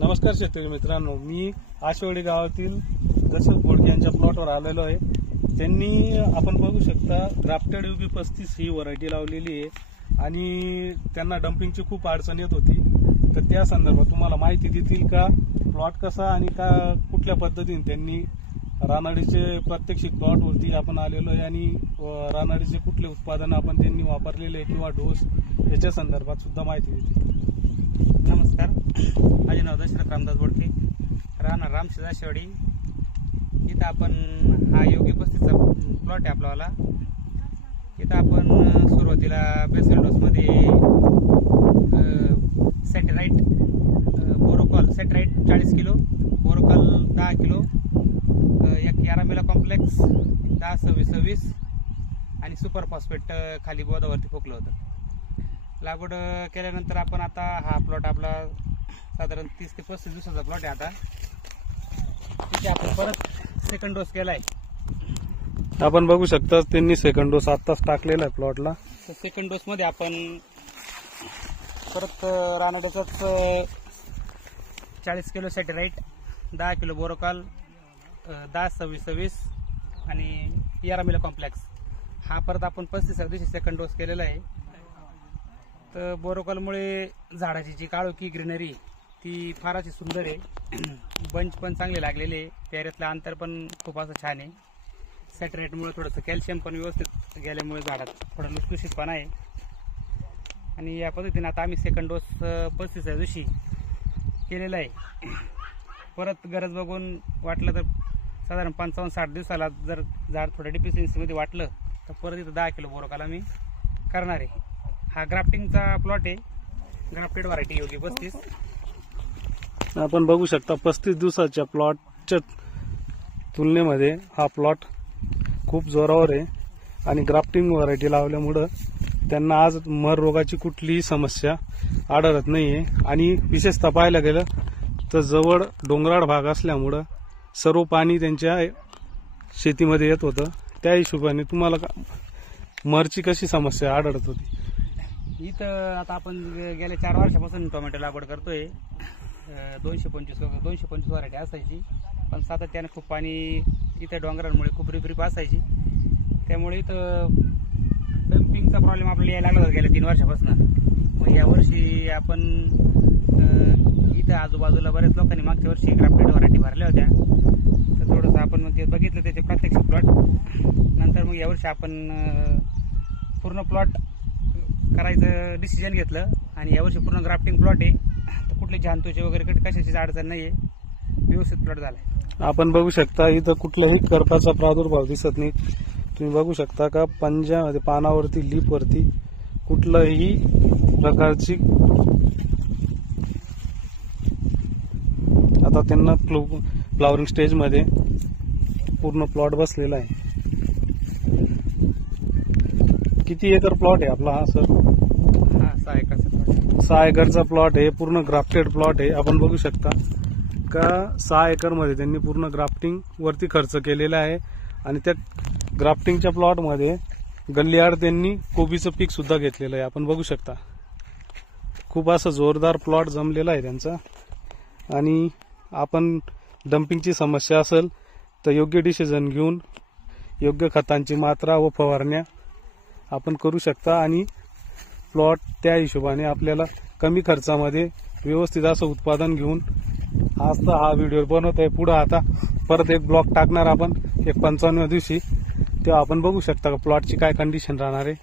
नमस्कार शेतकरी मित्रांनो, मी आशेवाडी गावातील दशरथ बोडके यांच्या प्लॉटवर आलेलो आहे। त्यांनी आपण बघू शकता ग्राफ्टेड युबी 35 ही व्हरायटी लावलेली आहे आणि त्यांना डंपिंगची खूप अडचण येत होती। तर त्या संदर्भात तुम्हाला माहिती देतील का प्लॉट कसा आणि का कुठल्या पद्धतीने त्यांनी रानाडीचे प्रात्यक्षिक प्लॉटवरती आपण आलेलो आहे आणि रानाडीचे कुठले उत्पादन आपण त्यांनी वापरलेले आहे किंवा डोस याच्या संदर्भात सुद्धा माहिती देतील। नमस्कार, माझे नाव दशरथ रामदास बोडके, राहणार रामशेज आशेवाडी। इथं आपण हा योगी 35चा प्लॉट आहे आपलावाला। इथं आपण सुरुवातीला बेसल डोसमध्ये सॅटेराइट बोरोकॉल 40 किलो, बोरोकॉल 10 किलो, एक यारामेला कॉम्प्लेक्स 10-26 आणि सुपर फॉस्फेट खाली बोधावरती फोकलं होतं। लागवड केल्यानंतर आपण आता हा प्लॉट आपला साधारण 30 ते 35 दिवसाचा प्लॉट आहे। आता तिथे आपण परत सेकंड डोस केलाय। आपण बघू शकता त्यांनी सेकंड डोस आताच टाकलेला आहे प्लॉटला। सेकंड डोस मध्ये आपण परत रानाड्याचाच 40 किलो सॅटेराइट, 10 किलो बोरोकॉल, 10-26 आणि यारामेला कॉम्प्लेक्स हा परत आपण 35व्या दिवशी सेकंड डोस केलेला आहे। तर बोरोकॉलमुळे झाडाची जी काळोखी ग्रीनरी ती फार अशी सुंदर आहे, बंच पण चांगले लागलेले आहे, पेऱ्यातलं अंतर पण खूप असं छान आहे। सॅटेराइटमुळे थोडंसं कॅल्शियम पण व्यवस्थित गेल्यामुळे झाडात थोडं लुसलुशीतपणा आहे। आणि या पद्धतीने आता आम्ही सेकंड डोस 35व्या दिवशी केलेला आहे। परत गरज बघून वाटलं तर साधारण 55-60 दिवसाला जर झाड थोडं डिफिशियन्सीमध्ये वाटलं तर परत इथं 10 किलो बोरोकॉल आम्ही करणार आहे। हा ग्राफ्टिंगचा प्लॉट आहे, ग्राफ्टेड व्हरायटी योगी 35। आपण बघू शकता 35 दिवसाच्या प्लॉटच्या तुलनेमध्ये हा प्लॉट खूप जोरावर आहे आणि ग्राफ्टिंग व्हरायटी लावल्यामुळं त्यांना आज मर रोगाची कुठलीही समस्या आढळत नाहीये। आणि विशेषतः पाहायला गेलं तर जवळ डोंगराळ भाग असल्यामुळं सर्व पाणी त्यांच्या शेतीमध्ये येत होतं। त्या हिशोबाने तुम्हाला मरची कशी समस्या आढळत होती? इथं आता आपण गेल्या 4 वर्षापासून टोमॅटो लागवड करतोय। 225 व्हरायटी असायची, पण सातत्याने खूप पाणी इथं डोंगरांमुळे खूप रिप असायची, त्यामुळे इथं डंपिंगचा प्रॉब्लेम आपल्याला यायला लागला गेल्या 3 वर्षापासून। मग यावर्षी आपण इथं आजूबाजूला बऱ्याच लोकांनी मागच्या वर्षी ग्राफ्टेड व्हरायटी भरल्या होत्या, तर थोडंसं आपण मग ते बघितलं त्याचे प्रात्यक्षिक प्लॉट। नंतर मग यावर्षी आपण पूर्ण प्लॉट करायचं डिसिजन घेतलं आणि यावर्षी पूर्ण ग्राफ्टिंग प्लॉट आहे। तर कुठले जंतूचे वगैरे कशाचीच अडचण नाहीये, व्यवस्थित प्लॉट झालाय। आपण बघू शकता इथं कुठल्याही करपाचा प्रादुर्भाव दिसत नाही। तुम्ही बघू शकता का पंजामध्ये पानावरती लीपवरती कुठल्याही प्रकारची आता त्यांना फ्लॉवरिंग स्टेज मध्ये पूर्ण प्लॉट बसलेला आहे। किती एकर प्लॉट आहे आपला हा सर? 6 एकरचा प्लॉट। 6 एकरचा प्लॉट आहे, पूर्ण ग्राफ्टेड प्लॉट आहे। आपण बघू शकता का 6 एकर मध्ये त्यांनी पूर्ण ग्राफ्टिंग वरती खर्च केलेला आहे आणि त्या ग्राफ्टिंगच्या प्लॉट मध्ये गल्लीआड त्यांनी कोबीचं पीक सुद्धा घेतलेलं आहे। आपण बघू शकता खूप असं जोरदार प्लॉट जमलेला आहे त्यांचा। आणि आपण डंपिंगची समस्या असेल तर योग्य डिसिजन घेऊन योग्य खतांची मात्रा व फवारण्या आपण करू शकता आणि प्लॉट त्या हिशोबाने आपल्याला कमी खर्चामध्ये व्यवस्थित असं उत्पादन घेऊन आज तर हा व्हिडिओ बनवत आहे। पुढे आता परत एक ब्लॉग टाकणार आपण 55व्या दिवशी, तेव्हा आपण बघू शकता का प्लॉटची काय कंडिशन राहणार आहे।